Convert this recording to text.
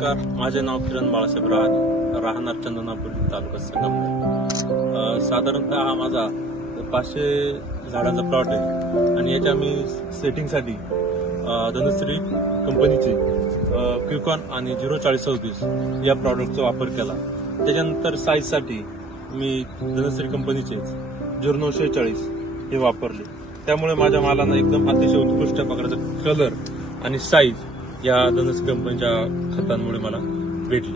नमस्कार, माझे नाव किरण बाळासाहेब रहाणे, राहणार चंदनापूर, तालुका संगमनेर. साधारणतः हा माझा 500 झाडांचा प्लॉट आहे आणि याच्या मी सेटिंगसाठी धनश्री कंपनीचे क्विकॉन आणि 04037 या प्रॉडक्टचा वापर केला. त्याच्यानंतर साईजसाठी मी धनश्री कंपनीचे 0946 हे वापरले. त्यामुळे माझ्या मालांना एकदम अतिशय उत्कृष्ट प्रकारचा कलर आणि साईज या धनश्री कंपनीच्या खतांमुळे मला भेटली.